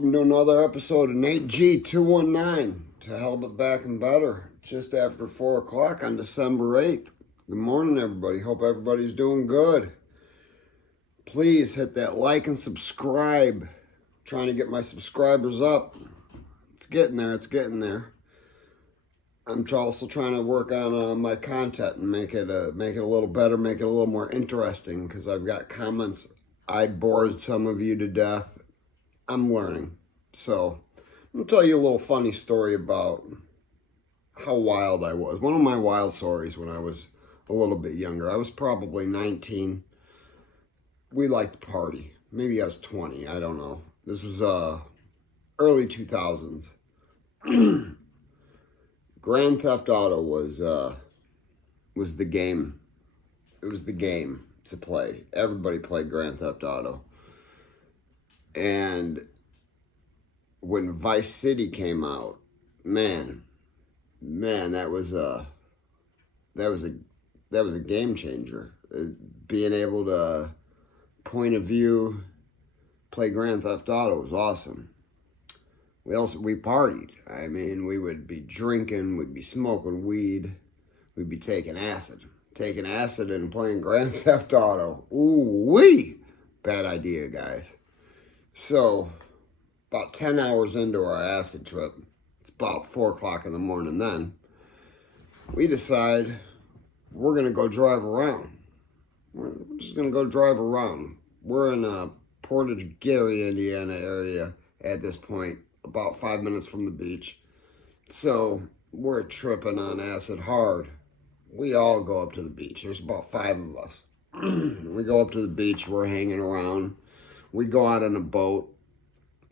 welcome to another episode of Nate G219 to Hell But Back and Better, just after 4 o'clock on December 8th. Good morning, everybody. Hope everybody's doing good. Please hit that like and subscribe. Trying to get my subscribers up. It's getting there. I'm also trying to work on my content and make it a little better, make it a little more interesting, because I've got comments. I bored some of you to death. I'm learning. So I'm going to tell you a little funny story about how wild I was. One of my wild stories when I was a little bit younger. I was probably 19. We liked to party. Maybe I was 20. I don't know. This was early 2000s. Grand Theft Auto was the game. It was the game to play. Everybody played Grand Theft Auto. And when Vice City came out, man, that was a game changer. Being able to point of view play Grand Theft Auto was awesome. We partied. I mean, we would be drinking, we'd be smoking weed, we'd be taking acid and playing Grand Theft Auto. Ooh-wee! Bad idea, guys. So, about 10 hours into our acid trip, it's about 4 o'clock in the morning then, we decide we're going to go drive around. We're just going to go drive around. We're in Portage, Gary, Indiana area at this point, about 5 minutes from the beach. So, we're tripping on acid hard. We all go up to the beach. There's about 5 of us. We go up to the beach, we're hanging around. We go out on a boat,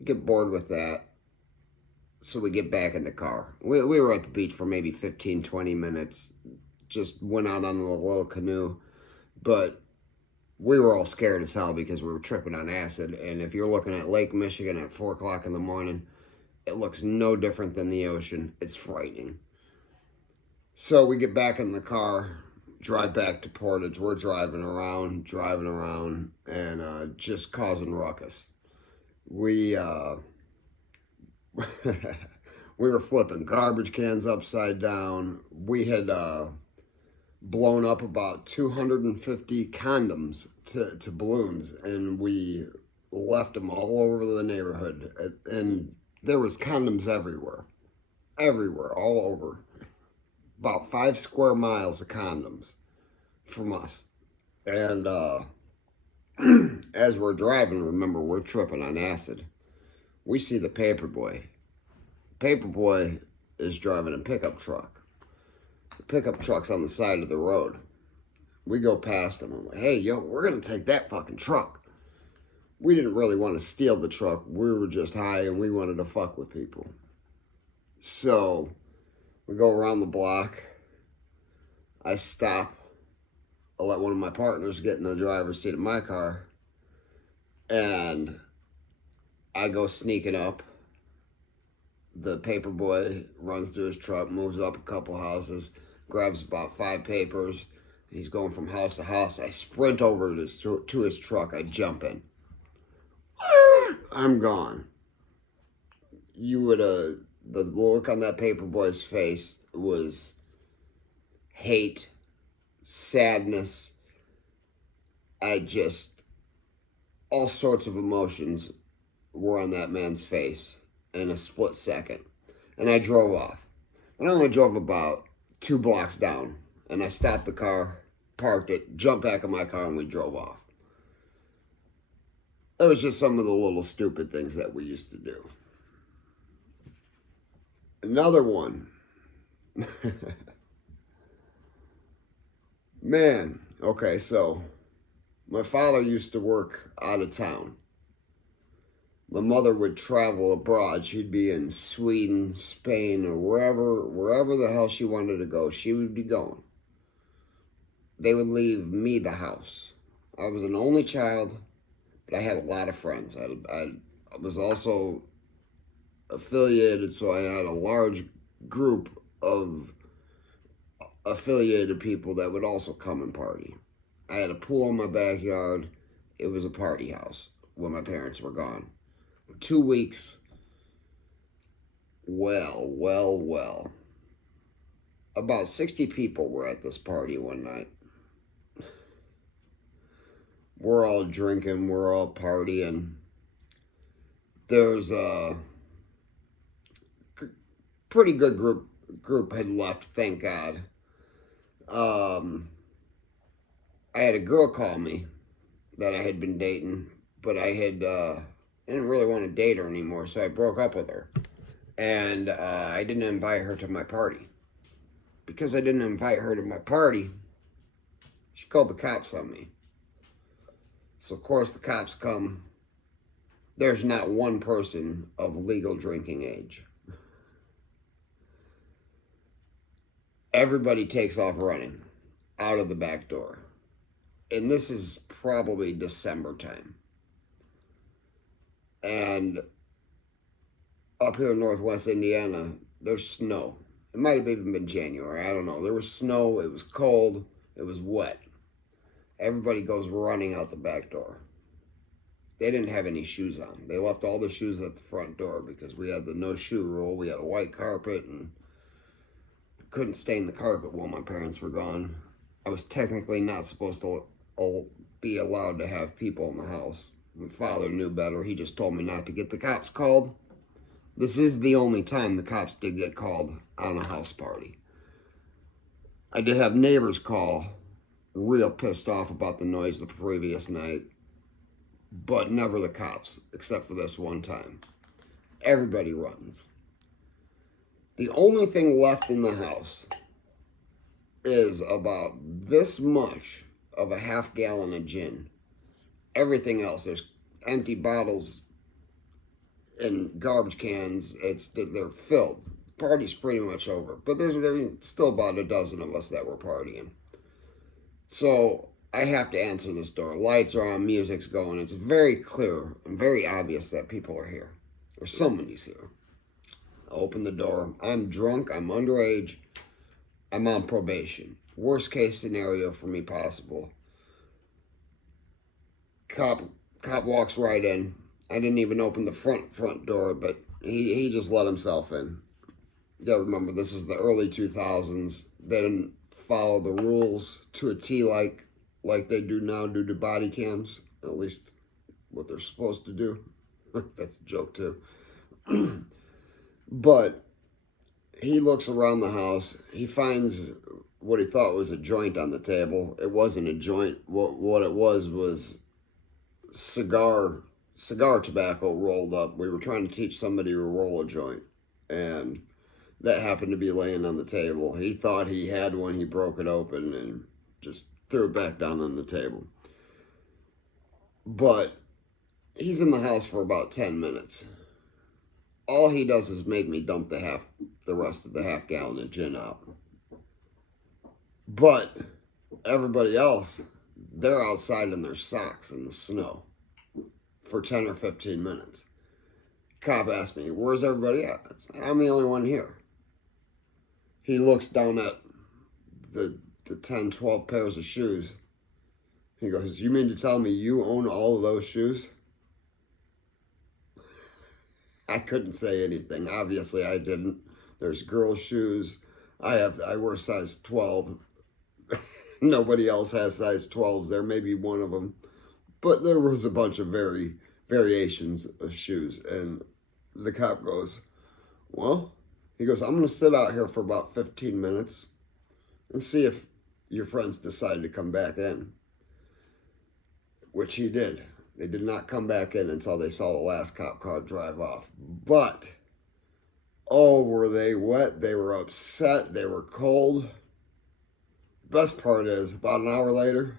get bored with that, so we get back in the car. We were at the beach for maybe 15, 20 minutes, just went out on a little canoe, but we were all scared as hell because we were tripping on acid, and if you're looking at Lake Michigan at 4 o'clock in the morning, it looks no different than the ocean. It's frightening. So we get back in the car, drive back to Portage. We're driving around, and just causing ruckus. We were flipping garbage cans upside down. We had blown up about 250 condoms to balloons, and we left them all over the neighborhood. And there was condoms everywhere, all over. About 5 square miles of condoms from us. And as we're driving, remember, we're tripping on acid. We see the Paperboy. Paperboy is driving a pickup truck. The pickup truck's on the side of the road. We go past him. I'm like, hey, yo, we're going to take that fucking truck. We didn't really want to steal the truck. We were just high and we wanted to fuck with people. So we go around the block. I stop. I let one of my partners get in the driver's seat of my car. And I go sneaking up. The Paperboy runs to his truck, moves up a couple houses, grabs about 5 papers. He's going from house to house. I sprint over to his truck. I jump in. I'm gone. The look on that Paperboy's face was hate, sadness. All sorts of emotions were on that man's face in a split second. And I drove off. And I only drove about 2 blocks down. And I stopped the car, parked it, jumped back in my car, and we drove off. It was just some of the little stupid things that we used to do. Another one. Man, okay, so my father used to work out of town. My mother would travel abroad. She'd be in Sweden, Spain, or wherever the hell she wanted to go, she would be going. They would leave me the house. I was an only child, but I had a lot of friends. I was also affiliated, so I had a large group of affiliated people that would also come and party. I had a pool in my backyard. It was a party house when my parents were gone. 2 weeks. Well. About 60 people were at this party one night. We're all drinking, we're all partying. There's a pretty good group had left, thank God. I had a girl call me that I had been dating, but I didn't really want to date her anymore, so I broke up with her. And I didn't invite her to my party. Because I didn't invite her to my party, she called the cops on me. So, of course, the cops come. There's not one person of legal drinking age. Everybody takes off running out of the back door. And this is probably December time. And up here in Northwest Indiana, there's snow. It might have even been January. I don't know. There was snow. It was cold. It was wet. Everybody goes running out the back door. They didn't have any shoes on. They left all the shoes at the front door because we had the no shoe rule. We had a white carpet and couldn't stain the carpet while my parents were gone. I was technically not supposed to be allowed to have people in the house. My father knew better. He just told me not to get the cops called. This is the only time the cops did get called on a house party. I did have neighbors call, real pissed off about the noise the previous night, but never the cops, except for this one time. Everybody runs. The only thing left in the house is about this much of a half-gallon of gin. Everything else, there's empty bottles and garbage cans. They're filled. The party's pretty much over, but there's still about a dozen of us that were partying. So I have to answer this door. Lights are on, music's going. It's very clear and very obvious that people are here, or somebody's here. I open the door. I'm drunk. I'm underage. I'm on probation. Worst case scenario for me possible. Cop walks right in. I didn't even open the front door, but he just let himself in. You gotta remember, this is the early 2000s. They didn't follow the rules to a T like they do now due to body cams. At least what they're supposed to do. That's a joke too. But he looks around the house. He finds what he thought was a joint on the table. It wasn't a joint. What it was cigar tobacco rolled up. We were trying to teach somebody to roll a joint, and that happened to be laying on the table. He thought he had one. He broke it open and just threw it back down on the table. But he's in the house for about 10 minutes. All he does is make me dump the rest of the half-gallon of gin out. But everybody else, they're outside in their socks in the snow for 10 or 15 minutes. Cop asked me, where's everybody at? I said, I'm the only one here. He looks down at the 10, 12 pairs of shoes. He goes, you mean to tell me you own all of those shoes? I couldn't say anything. Obviously, I didn't. There's girls' shoes. I wear size 12. Nobody else has size 12s. There may be one of them. But there was a bunch of variations of shoes. And the cop goes, well, he goes, I'm going to sit out here for about 15 minutes and see if your friends decide to come back in. Which he did. They did not come back in until they saw the last cop car drive off. But, oh, were they wet? They were upset. They were cold. Best part is, about an hour later,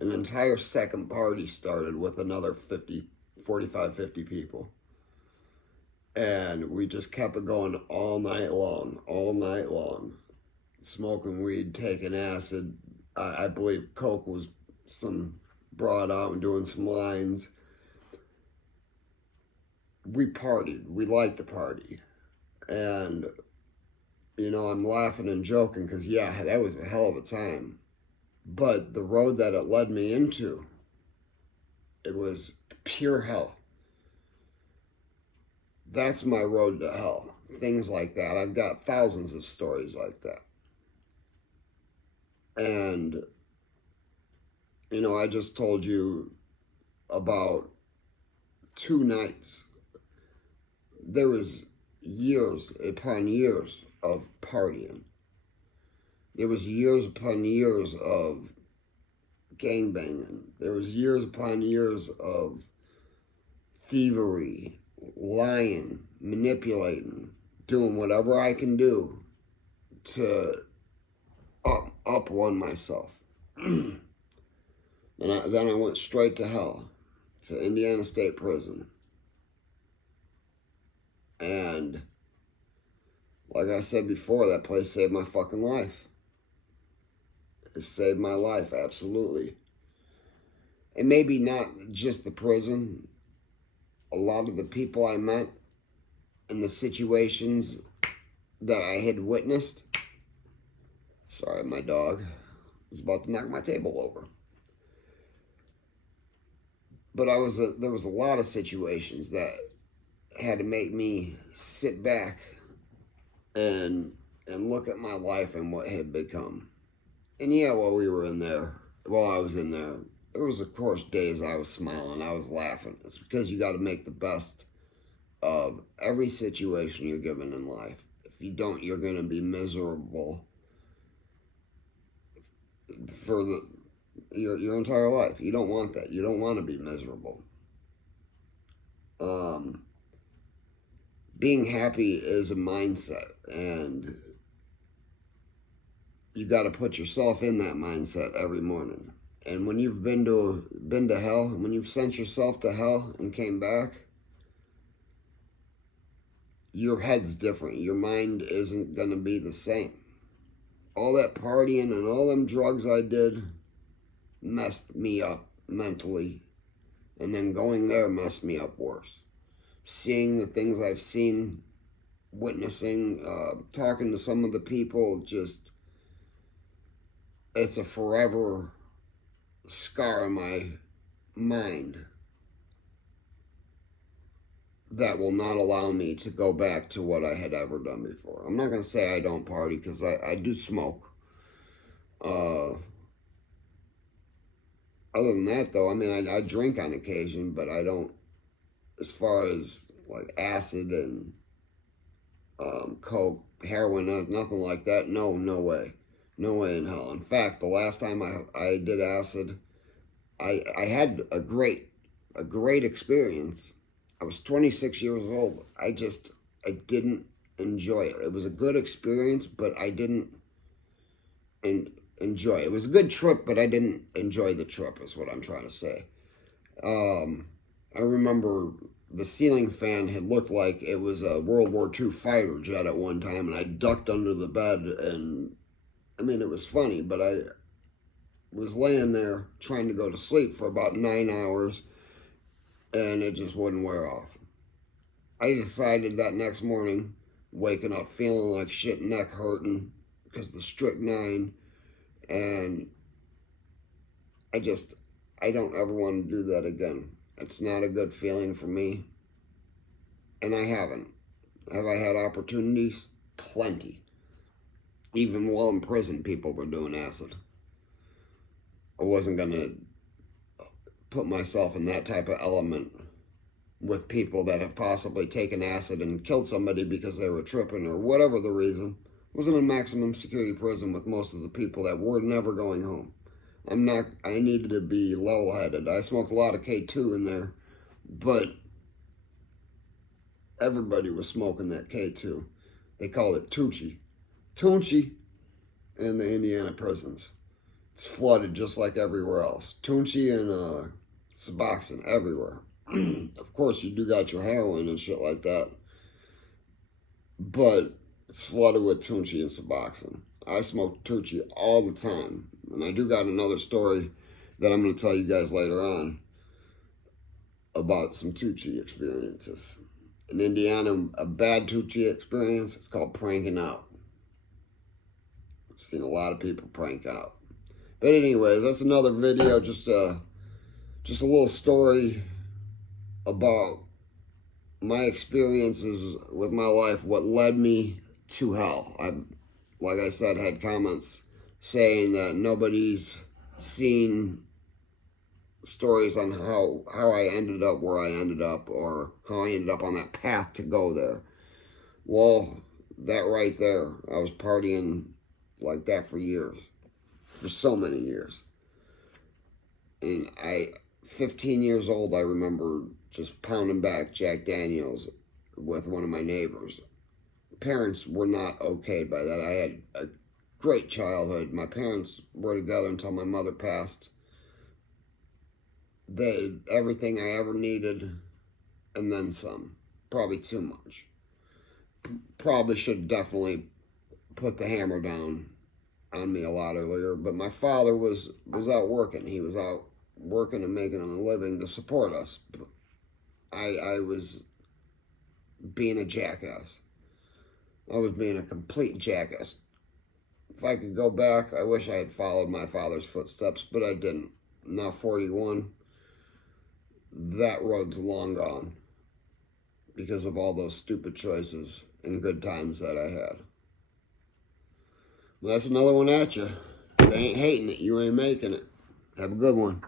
an entire second party started with another 45, 50 people. And we just kept it going all night long. Smoking weed, taking acid. I believe coke was brought out and doing some lines. We partied. We liked to party. And, I'm laughing and joking because, yeah, that was a hell of a time. But the road that it led me into, it was pure hell. That's my road to hell. Things like that. I've got thousands of stories like that. And, you know, I just told you about 2 nights. There was years upon years of partying. There was years upon years of gangbanging. There was years upon years of thievery, lying, manipulating, doing whatever I can do to up one myself. Then I went straight to hell, to Indiana State Prison. And like I said before, that place saved my fucking life. It saved my life, absolutely. And maybe not just the prison. A lot of the people I met and the situations that I had witnessed. Sorry, my dog was about to knock my table over. But there was a lot of situations that had to make me sit back and look at my life and what had become. And yeah, while I was in there, there was, of course, days I was smiling, I was laughing. It's because you got to make the best of every situation you're given in life. If you don't, you're going to be miserable for your entire life. You don't want that. You don't want to be miserable. Being happy is a mindset, and you got to put yourself in that mindset every morning. And when you've been to hell, when you've sent yourself to hell and came back, your head's different. Your mind isn't going to be the same. All that partying and all them drugs I did messed me up mentally. And then going there messed me up worse. Seeing the things I've seen, witnessing, talking to some of the people, it's a forever scar in my mind that will not allow me to go back to what I had ever done before. I'm not going to say I don't party, because I do smoke. Other than that, though, I mean, I drink on occasion, but I don't, as far as like acid and coke, heroin, nothing like that. No way. No way in hell. In fact, the last time I did acid, I had a great experience. I was 26 years old. I didn't enjoy it. It was a good experience, but I didn't enjoy it. It was a good trip, but I didn't enjoy the trip, is what I'm trying to say. I remember the ceiling fan had looked like it was a World War II fighter jet at one time, and I ducked under the bed, and I mean, it was funny, but I was laying there trying to go to sleep for about 9 hours, and it just wouldn't wear off. I decided that next morning, waking up feeling like shit, neck hurting because of the strychnine, and I don't ever want to do that again. It's not a good feeling for me, and I haven't. Have I had opportunities? Plenty. Even while in prison, people were doing acid. I wasn't going to put myself in that type of element with people that have possibly taken acid and killed somebody because they were tripping or whatever the reason. I was in a maximum security prison with most of the people that were never going home. I needed to be level-headed. I smoked a lot of K2 in there, but everybody was smoking that K2. They called it Tunchi. Tunchi in the Indiana prisons. It's flooded just like everywhere else. Tunchi and Suboxone everywhere. Of course, you do got your heroin and shit like that, but it's flooded with Tunchi and Suboxone. I smoked Tunchi all the time, and I do got another story that I'm going to tell you guys later on about some Tunchi experiences. In Indiana, a bad Tunchi experience, it's called pranking out. I've seen a lot of people prank out. But anyways, that's another video, just a little story about my experiences with my life, what led me to hell. I, like I said, had comments saying that nobody's seen stories on how I ended up where I ended up, or how I ended up on that path to go there. Well, that right there, I was partying like that for years, for so many years. And 15 years old, I remember just pounding back Jack Daniels with one of my neighbors. Parents were not okayed by that. I had a great childhood. My parents were together until my mother passed. They, everything I ever needed, and then some. Probably too much. Probably should definitely put the hammer down on me a lot earlier. But my father was out working. He was out working and making a living to support us. I was being a jackass. I was being a complete jackass. If I could go back, I wish I had followed my father's footsteps, but I didn't. Now 41, that road's long gone because of all those stupid choices and good times that I had. Well, that's another one at you. If they ain't hating it, you ain't making it. Have a good one.